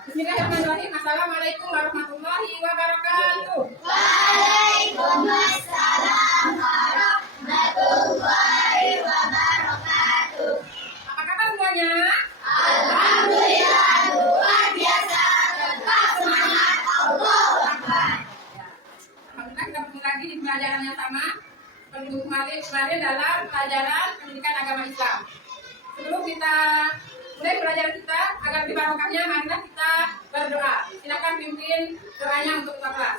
Bismillahirrahmanirrahim. Assalamualaikum warahmatullahi wabarakatuh. Waalaikumsalam warahmatullahi wabarakatuh. Apa kabar semuanya? Alhamdulillah luar biasa, tetap semangat, Allahu Akbar. Alhamdulillah kita bertemu lagi di pelajaran yang sama seperti kemarin dalam pelajaran pendidikan agama Islam. Sebelum kita mulai pelajaran kita agar lebih barokahnya, marilah kita berdoa. Silakan pimpin doanya untuk ketua kelas.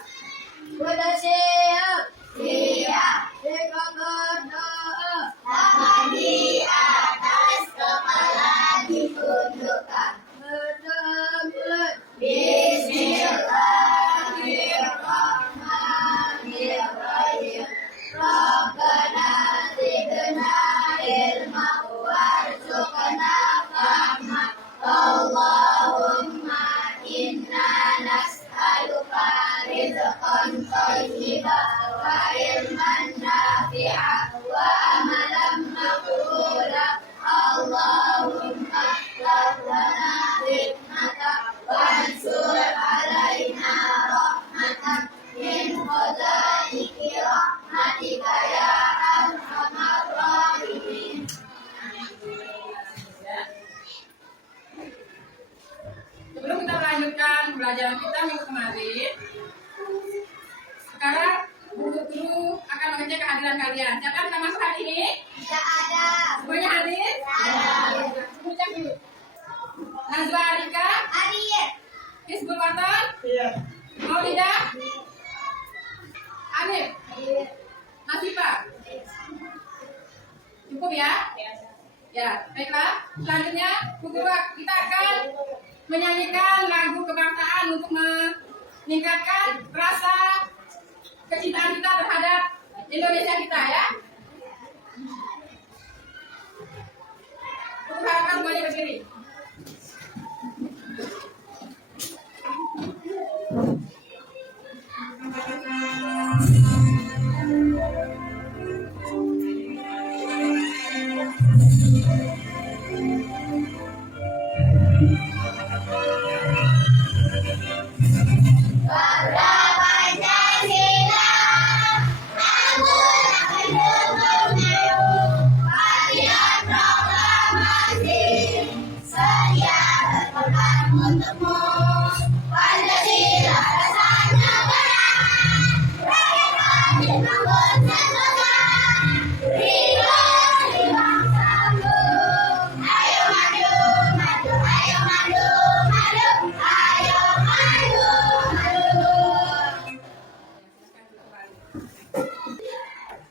Sudah siap? Siap. Kita berdoa. Tangan di atas, kepala ditundukkan. Berdoa mulai. Bismillahirrahmanirrahim. Rabbana zidna ilma warzuqna fahma. Allahumma inna nas'aluka rizqan thayyiban wa ilman nafi'an wa amalan maqbulan. Allahumma lana hikmata wansur alaina rahmatak min khaza'iki rahmatika ya arhamar rahimin. Sebelum kita melanjutkan pelajaran kita minggu kemarin, sekarang guru akan mengecek kehadiran kalian. Siapa yang sudah masuk hari ini? Tidak ada. Semuanya hadir? Ada. Semuanya dulu. Nazwa Arika, Hadir. Hizbul Watan, Iya. Maulida, Anif, Nasifah. Cukup ya? Ya, baiklah. Selanjutnya, Bu Guru, kita akan menyanyikan lagu kebangsaan untuk meningkatkan rasa kecintaan kita terhadap Indonesia kita ya. Untuk harapkan semuanya berdiri. Bangga Pancasila, namun akan bermenu kalian proklamasi, sedia berkorban untukmu. Pancasila rasanya berat, rakyat kami bangun senjata, berilah di bangsamu. Ayo maju, maju, ayo maju, maju, ayo maju, maju.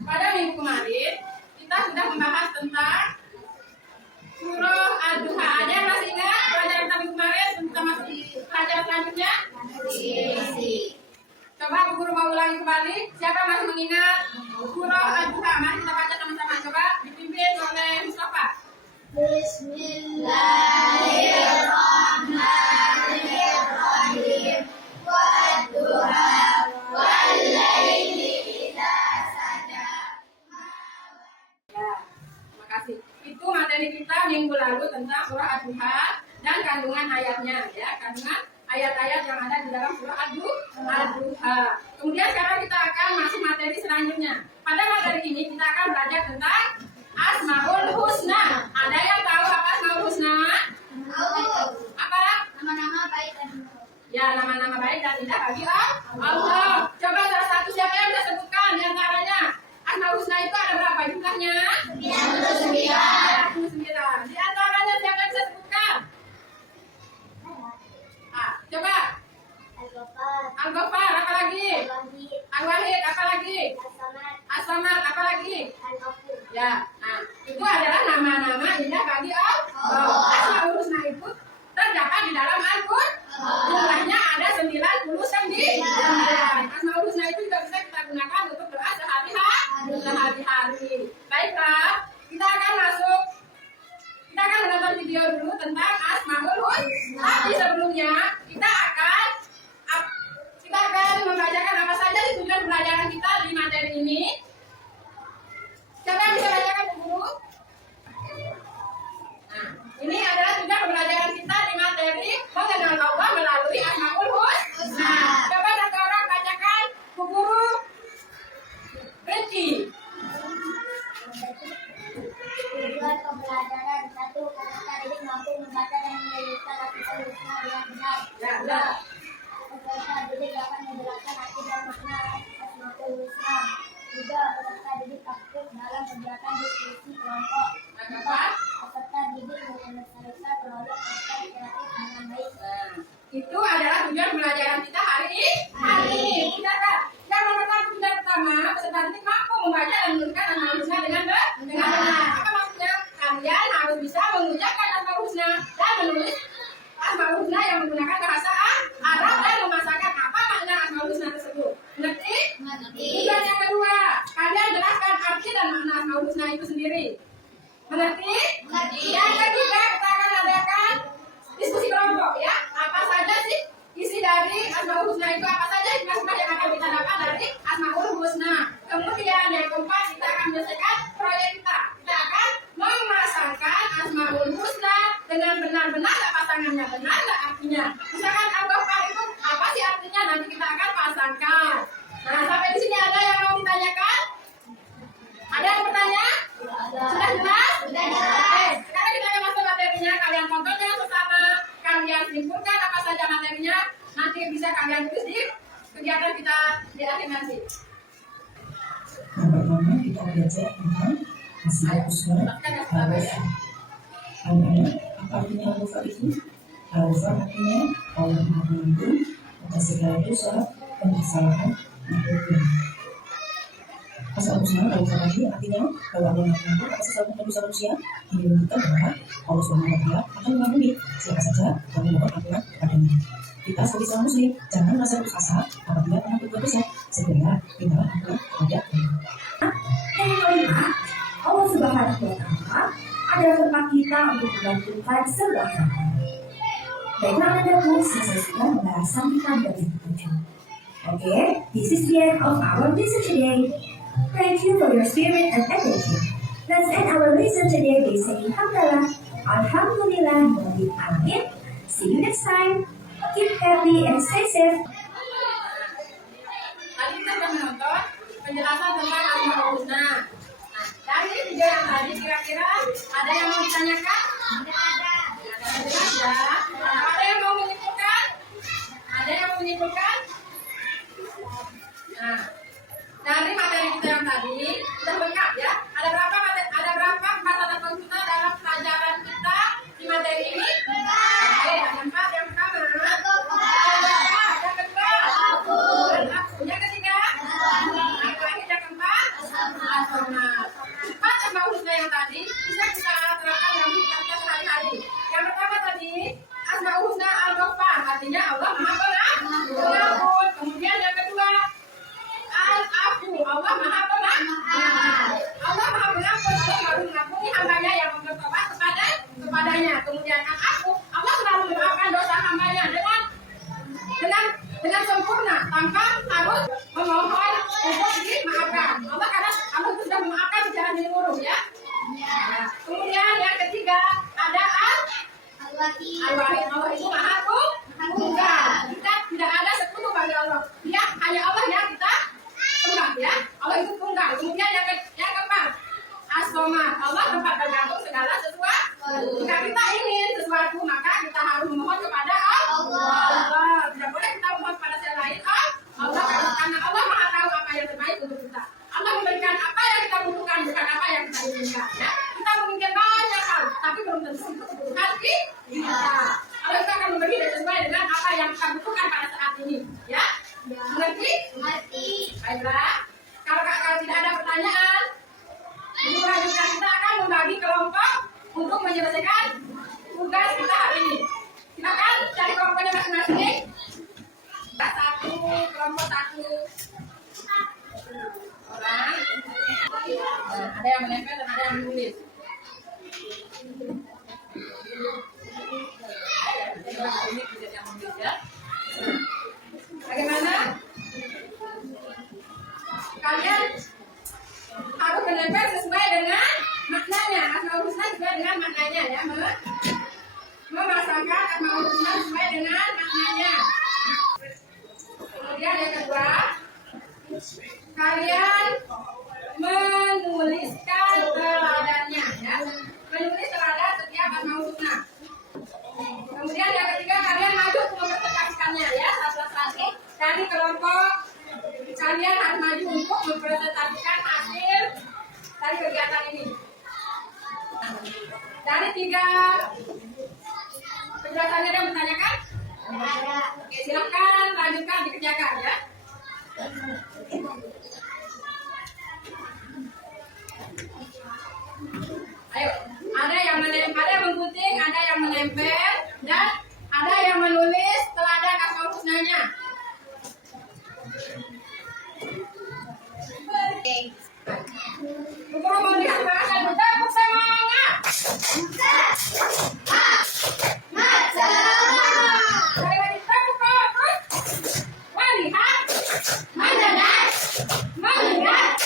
Pada minggu kemarin kita sudah membahas tentang surah Ad-Duha. Ada yang masih ingat pelajaran kita minggu kemarin? Kita masuk di pelajaran selanjutnya. Coba Bu Guru mau ulangi kembali. Siapa yang masih mengingat surah Ad-Duha? Mari kita baca sama-sama. Coba dipimpin oleh Mustafa. Bismillahirrahmanirrahim. Wadduha wallaili idza saja. Ya, terima kasih. Itu materi kita minggu lalu tentang surah Ad-Duha dan kandungan ayatnya ya, kandungan ayat-ayat yang ada di dalam surah Ad-Duha. Kemudian sekarang kita akan masuk materi selanjutnya. Pada materi ini kita akan belajar tentang Asmaul Husna. Ada yang tahu apa Asmaul Husna? Apa? Nama-nama baik dan indah. Ya, nama-nama baik dan indah bagi Allah. Coba salah satu siapa yang bisa sebutkan di antaranya? Asmaul Husna itu ada berapa jumlahnya? 99. 99. Di antaranya siapa yang bisa sebutkan? Coba. Al-Ghaffar, Al-Ghaffar, apa lagi? Al-Wahid, Al-Wahid, apa lagi? As-Samad, As-Samad, apa lagi? Al-Ghafur. Ya, nah itu adalah nama-nama indah bagi Allah. Asmaul Husna itu terdapat di dalam Al-Quran. Jumlahnya ada 99. Asmaul Husna itu juga bisa kita gunakan untuk doa sehari-hari. Baiklah, kita akan masuk Ya, udah. Peserta didik dapat menjelaskan arti dan makna Asmaul Husna. Juga peserta didik aktif dalam kegiatan diskusi kelompok. Apa? Peserta didik menyelesaikan proyek kreatif dengan baik. Nah, itu adalah tujuan pelajaran kita hari ini. Kita kan yang nomor satu tujuan pertama, peserta didik mampu membaca dan menuliskan Asmaul Husna dengan benar. Apa maksudnya? Kalian harus bisa mengucapkan Asmaul Husna dan menulis Asmaul Husna yang menggunakan bahasa Arab dan memasakkan apa makna Asmaul Husna tersebut. Mengerti? Tujuan yang kedua, kalian jelaskan arti dan makna Asmaul Husna itu sendiri. Mengerti? Yang ketiga, kita akan adakan diskusi kelompok ya. Apa saja sih isi dari Asmaul Husna itu? Apa saja hikmah yang akan kita dapat dari Asmaul Husna? Kemudian yang keempat, kita akan menyelesaikan proyek kita. Kita akan memasangkan Asmaul Husna dengan benar-benar pasangannya, benar nggak artinya? Misalkan Al-Ghafar itu apa sih artinya? Nanti kita akan pasangkan. Nah, sampai di sini ada yang mau ditanyakan? Ada yang bertanya? Sudah jelas? Oke, sekarang kita akan masuk materinya. Kalian tontonnya bersama. Kalian simpulkan apa saja materinya. Nanti bisa kalian tulis di kegiatan kita di akhir nanti. Yang pertama kita belajar tentang Asmaul Husna Al-Ghafar. Apa artinya Al-Ghafar itu? Al-Ghafar artinya Allah Maha Pengampun atas segala dosa dan kesalahan makhluknya. Asmaul Husna Al-Ghafar itu artinya bahwa Allah Maha Pengampun atas segala dosa manusia. Ini menunjukkan bahwa Allah SWT akan mengampuni siapa saja yang memohon ampunan padanya. Kita sebagai seorang muslim jangan merasa putus asa apabila pernah berbuat dosa, segera mintalah ampunan kepada Allah. Yang kelima, Allah Subhanahu wa Ta'ala adalah tempat kita untuk menggantungkan sebuah harapan. Baiklah anak-anakku, saya sudah membahasan kita dari tujuh. Okay, this is the end of our lesson today. Thank you for your spirit and attention. Let's end our lesson today by saying Alhamdulillah, Alhamdulillah, Amin. See you next time. Keep happy and stay safe. Tadi kita sudah menonton penjelasan tentang Asmaul Husna. Nah, dari video yang tadi kira-kira ada yang mau ditanyakan? Ada jelas ya? Ada yang mau menyimpulkan? Ada yang mau menyimpulkan? Nah, dari materi kita yang tadi sudah lengkap ya. Ada berapa catatan kita dalam pelajaran kita di materi ini? Oke, ada 4. Yang pertama, yang kedua, yang ketiga, yang terakhir, yang keempat, Asmaul. 4 Asmaul Husna yang tadi bisa kita terapkan dalam hidup kita sehari-hari. Yang pertama tadi, Asmaul Husna Al-Ghafar, artinya Allah Maha Pengampun. Kemudian yang kedua, Al-Afu, Allah Maha Pengampun. Allah Maha Pengampun, Allah baru mengampuni hambanya yang bertobat kepadanya. Kemudian Al-Afu, Allah selalu memaafkan dosa hambanya dengan sempurna tanpa harus memohon untuk dimaafkan. Allah karena Allah itu sudah memaafkan secara menyeluruh ya. Nah, kemudian yang ketiga ada Al-Wahid. Allah itu Maha Tunggal. Kita tidak ada sekutu bagi Allah. Dia hanya Allah yang kita tunggal ya. Allah itu tunggal. Kemudian yang keempat As-Somad. Allah tempat bergantung segala sesuatu. Jika kita ingin sesuatu maka kita harus memohon kepada Allah. Tidak boleh kita memohon kepada yang lain. Allah karena Allah Maha tahu apa yang terbaik untuk kita. Allah memberikan apa yang kita butuhkan bukan apa yang kita inginkan. Ya. Kita menginginkan banyak hal, tapi belum tentu itu kebutuhan kita. Allah itu akan memberi sesuai dengan apa yang kita butuhkan pada saat ini. Ya, mengerti? Baiklah. Kalau tidak ada pertanyaan, selanjutnya kita akan membagi kelompok untuk menyelesaikan tugas kita hari ini. Silakan cari kelompoknya masing-masing. Kelompok 1 orang. Nah, ada yang menempel dan ada yang menulis. Bagaimana? Kalian harus menempel sesuai dengan maknanya. Asmaul Husna sesuai dengan maknanya ya. Memasangkan Asmaul Husna sesuai dengan maknanya. Kemudian yang kedua, kalian menuliskan teladannya ya. Menulis teladan setiap Asmaul Husna. Kemudian yang ketiga, kalian maju dari kelompok kalian harus maju untuk mempresentasikan hasil dari kegiatan ini. Dari 3 penjelasannya ada yang bertanyakan? Oke, silakan lanjutkan dikerjakan ya. Ayo, ada yang menggunting, ada yang menempel, dan ada yang menulis teladan asal usulnya. Untuk melihat bahasa tepuk semangat. Sekali lagi tepuk terus. Melihat, mendengar, melihat.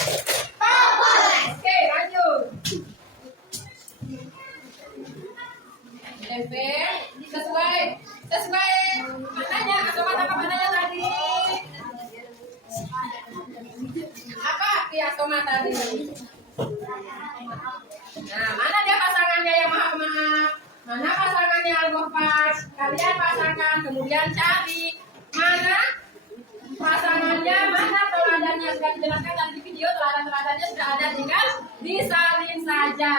Oke, lanjut. Tempel sesuai mananya atau mata mananya tadi. Apa arti asoma tadi? Nah, mana dia pasangannya yang maaf-maaf? Mana pasangannya al-ghafar? Kalian pasangkan, kemudian cari mana pasangannya, mana teladannya. Sudah dijelaskan tadi di video, teladan-teladannya sudah ada, tinggal disalin saja.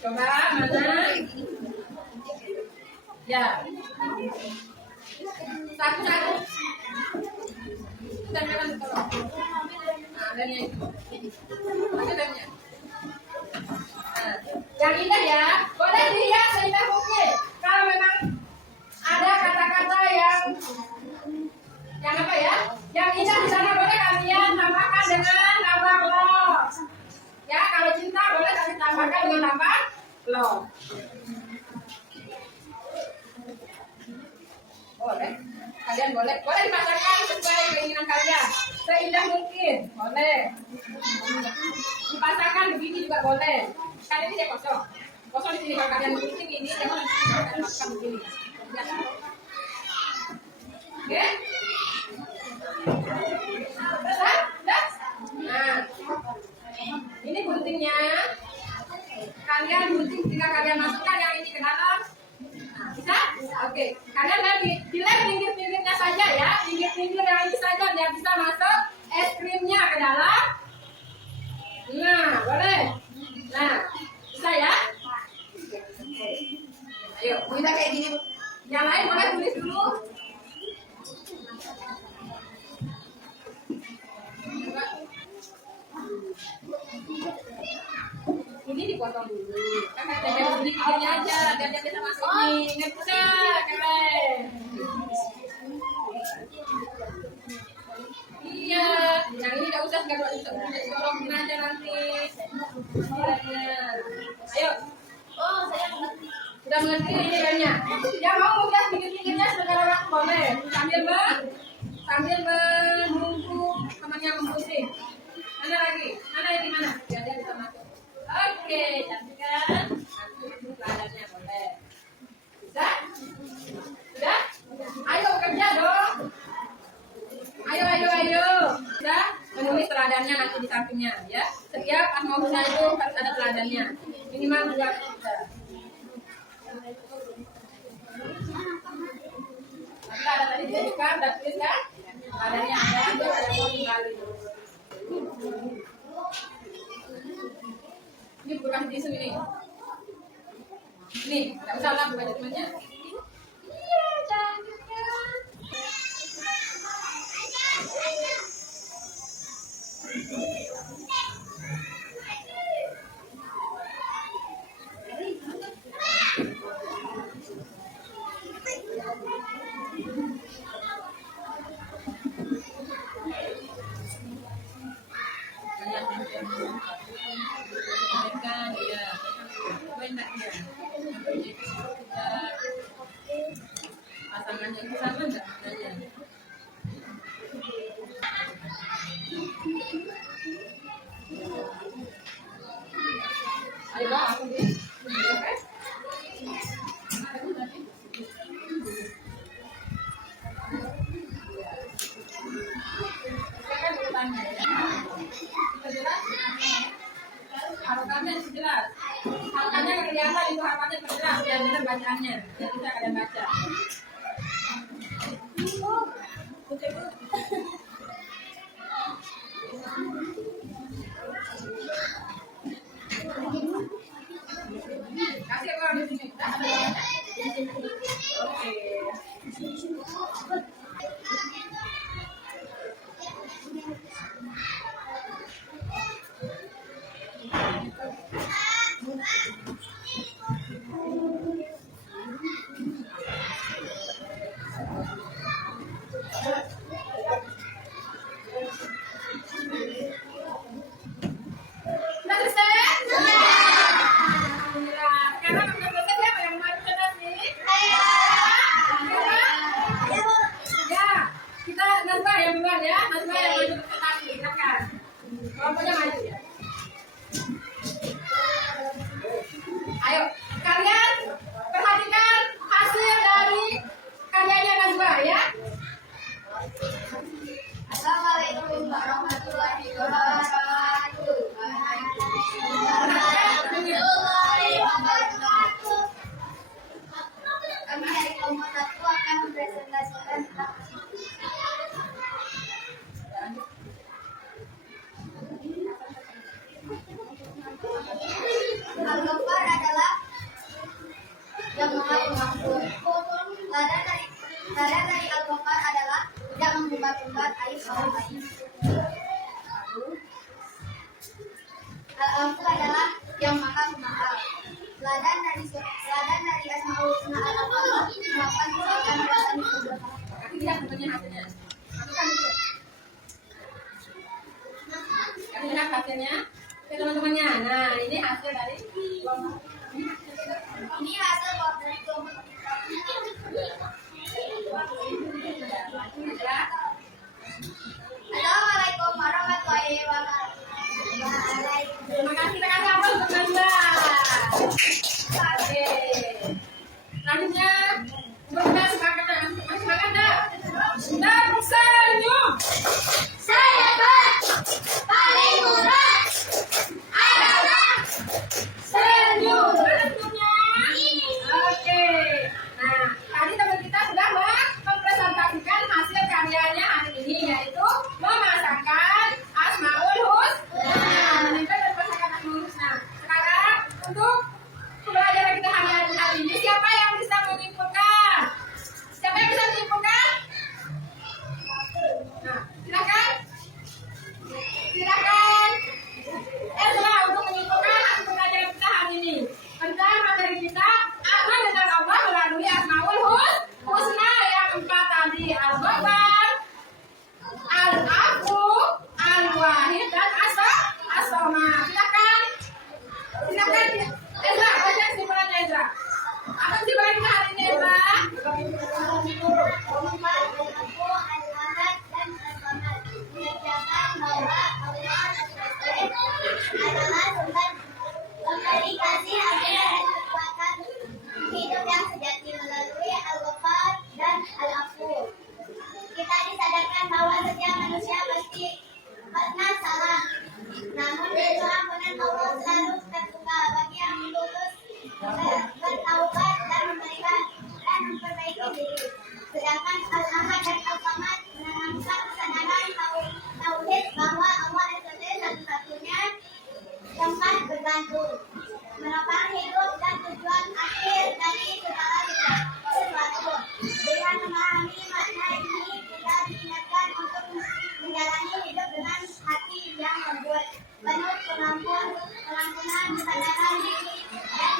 Coba mana? Ya. Satu-satu. Dan jangan tolong. Nah, dan yang itu. Maksudnya. Nah, yang indah ya, boleh dilihat seindah mungkin. Kalau memang ada kata-kata yang apa ya? Yang indah di sana boleh kalian tambahkan dengan tambah lo. Ya, kalau cinta boleh kalian tambahkan dengan tambah lo. Boleh, kalian boleh dipasangkan sesuai keinginan kalian, seindah mungkin, boleh. Dipasangkan begini juga boleh. Kan ini dia kosong di sini. Kalau kalian gunting ini, jangan kalian masukkan begini. Oke? Nah, ini guntingnya. Kalian gunting jika kalian masukkan yang ini ke dalam. Bisa? Oke. Kalian dilem pinggir-pinggirnya saja ya. Pinggir-pinggir yang ini saja biar bisa masuk es krimnya ke dalam. Nah, boleh. Nah, bisa ya? Ayo, kita kayak gini. Yang lain boleh tulis dulu. Ini dipotong dulu. Kan ada yang pinggirnya aja, biar dia bisa masuk nih. Ngerti nggak? Keren. Iya, yang ini nggak usah dorongin aja nanti. Ayo. Oh, saya mengerti. Sudah mengerti ini kayaknya. Yang mau melihat pinggir-pinggirnya sekarang aku boleh sambil menunggu temannya mempunting. Mana lagi? Mana yang di mana? Biar dia bisa masuk. Oke, cantik kan? Nanti itu teladannya boleh. Bisa? Sudah? Ayo kerja dong. Ayo. Bisa? Menulis teladannya nanti di sampingnya ya. Setiap asmaul husna itu harus ada teladannya. Minimal 2 bisa. Maka ada tadi dibuka, udah tulis kan? Teladannya ada mau kembali. Ini bukan tisu ini. Ini, nggak usah lah baju temannya. Iya, cantik kan? Pasangannya itu sama enggak? Ayo bang, aku nih. Harapannya jelas. Harapannya kelihatan itu harapannya jelas. Biar benar bacaannya. Biar bisa kalian baca. satu akan mempresentasikan Al-Ghaffar adalah yang Maha Pengampun. Ladan dari Al-Ghaffar adalah yang mengumbar-umbar aib orang lain. Al-Afu adalah yang Maha Pemaaf. Ladan dari Asmaul Husna adalah melakukan kesalahan perasaan itu. Tapi tidak tentunya hasilnya. Masukkan itu. Kami lihat hasilnya. Oke teman-temannya. Nah ini hasil dari kelompok. Ini hasil dari kelompok. Ya. Assalamualaikum warahmatullahi wabarakatuh. Terima kasih. Kita kasih apa untuk Nanda. Oke. Selanjutnya, kita sepakat masih semangat dah. Nah, senyum. Paling murah adalah Senyum. Senyumnya. Oke. Nah, tadi teman kita sudah mempresentasikan hasil karyanya hari ini, yaitu memasakkan Asmaul Husna. Menempel memasakkan Asmaul Husna. Sekarang untuk pembelajaran kita hari ini, siapa yang bisa menyimpulkan? Siapa yang bisa menyimpulkan? Nah, silakan. Silakan. Ezra untuk menyimpulkan hasil pembelajaran kita hari ini. Tentang materi kita aman dengan Allah melalui Asmaul Husna yang 4 tadi, Al-Ghaffar, Al-Afu, Al-Wahid, dan As-Somad. Silakan. Silakan. Ezra, baca kesimpulannya Ezra. Apa kesimpulan kita hari ini Ezra? adalah sumber memberi kasih agar kekuatan hidup yang sejati melalui Al-Ghaffar dan Al-Afu. Kita disadarkan bahwa setiap manusia pasti pernah salah. Namun pintu ampunan Allah selalu terbuka bagi yang tulus bertaubat dan memperbaiki diri. Sedangkan Al-Ahad dan Al-Samad menanamkan kesadaran tauhid bahwa Allah adalah satu-satunya tempat bergantung, menopang hidup dan tujuan akhir dari segala sesuatu. Dengan memahami makna ini, kita diingatkan untuk menjalani hidup dengan hati yang lembut, penuh pengampunan, kesadaran diri, dan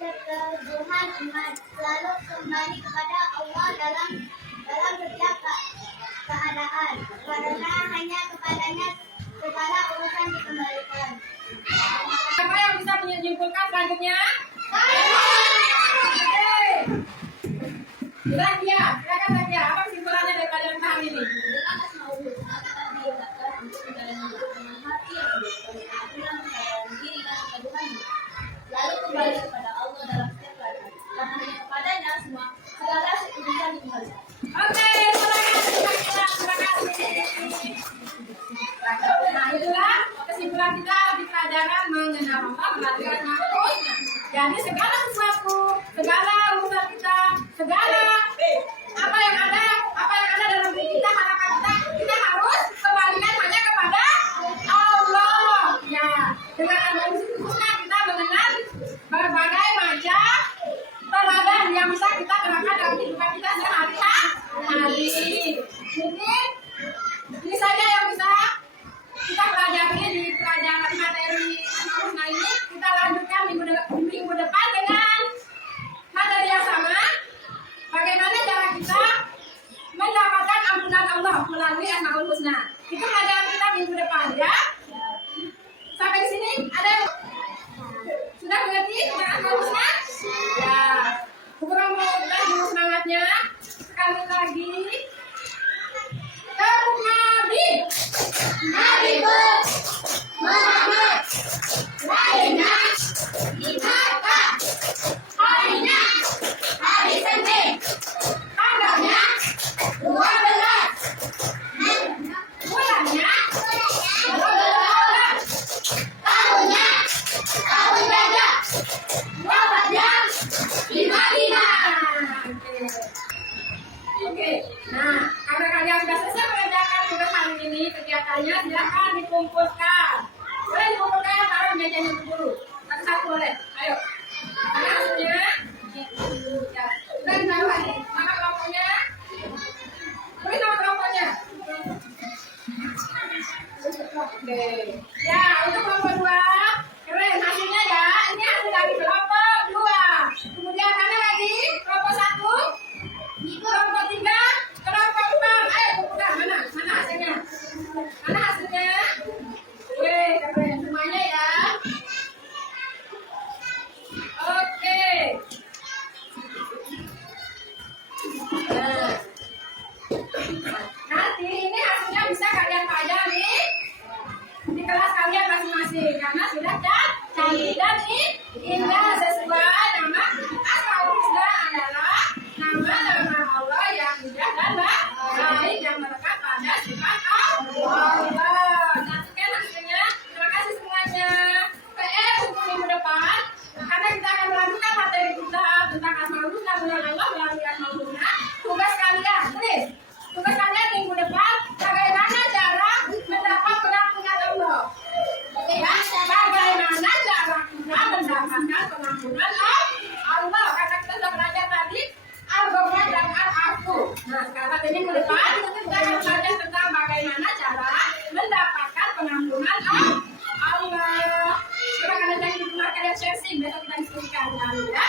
keteguhan iman. Selalu kembali kepada Allah dalam setiap keadaan, karena hanya kepadanya segala urusan dikembalikan. Siapa yang bisa menyimpulkan selanjutnya? Raja, silakan Raja. Apa kesimpulannya dari pelajaran kita hari ini? Lalu kembali kepada Allah dalam setiap keadaan, karena hanya kepadanya semua segala urusan dikembalikan. Oke, terima kasih. Nah, itulah kesimpulan kita di pelajaran mengenal Allah melalui Asmaul Husna. Jadi segala sesuatu, segala urusan kita, segala apa yang ada dalam diri kita, harapan kita harus kembalikan hanya kepada Allah. Ya, dengan Asmaul Husna kita mengenal berbagai macam teladan yang bisa kita terapkan dalam kehidupan kita sehari-hari. Mungkin ini saja yang bisa kita pelajari di pelajaran materi Asmaul Husna ini. Kita lanjutkan minggu depan dengan materi yang sama. Bagaimana cara kita mendapatkan ampunan Allah melalui Asmaul Husna. Itu pelajaran kita minggu depan ya. Sampai di sini ada yang sudah mengerti tentang Asmaul Husna? Ya. Mudah-mudahan dulu semangatnya. Sekali lagi. Tepuk Nabi. Nabi Muhammad. Lainnya dikata. Harinya hari Senin. Tanggalnya 12 dikumpulkan. Boleh dikumpulkan, taruh di mejanya dulu. Satu-satu boleh. Ayo. Mana hasilnya? Ya. Sudah ditaruh lagi. Mana kelompoknya? Tulis nama kelompoknya. Oke. Ya, untuk kelompok 2. Keren hasilnya ya. Ini hasil dari kelompok 2. Kemudian mana lagi? Kelompok 1. Kelompok 3. Kelompok 4. Ayo kumpulkan. Mana hasilnya? Mana hasilnya? Wih, keren semuanya ya. Oke. Nah. Nanti ini hasilnya bisa kalian pajang di kelas kalian masing-masing karena sudah canggih dan indah sesuai nama Asmaul-Husna adalah nama Allah yang indah dan baik yang melekat pada sifat Allah. Nantikan hasilnya. Terima kasih semuanya. PR untuk minggu depan karena kita akan melanjutkan materi kita tentang Asmaul-Husna melalui Asmaul-Husna. Tugas kalian, tulis. Tugas kalian minggu depan bagaimana cara mendapat pengampunan Allah. Ya, bagaimana cara kita mendapatkan pengampunan Allah? Karena kita sudah belajar tadi Al-Ghafur dan Al-Afu. Nah, sekarang ini minggu depan kita akan belajar tentang bagaimana cara mendapatkan pengampunan Allah. Silakan nanti kita kalian sharing, besok kita diskusikan dulu ya.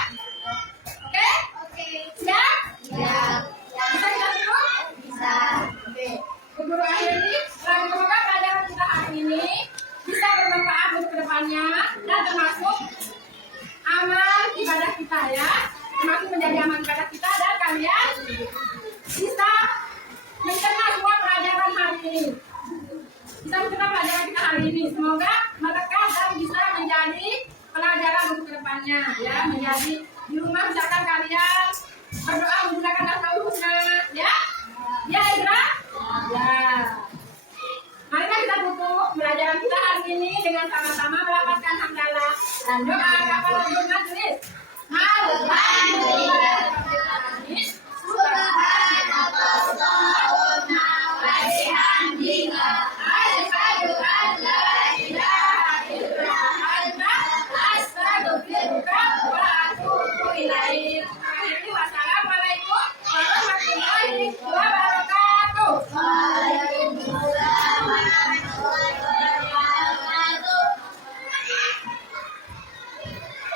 Oke? Siap? Ya. Bisa kita dulu? Bisa. Oke. Guru akhiri, semoga pelajaran kita hari ini bisa bermanfaat untuk kedepannya dan termasuk amal ibadah kita ya, termasuk menjadi amal ibadah kita dan kalian bisa mencerna semua pelajaran hari ini. Bisa mencerna pelajaran kita hari ini. Semoga melekat dan bisa menjadi pelajaran untuk kedepannya ya, menjadi di rumah misalkan kalian berdoa menggunakan Asmaul-Husna ya. Ya, Indra? Ya. Mari kita tutup pelajaran kita hari ini dengan sama-sama melafazkan hamdalah dan doa.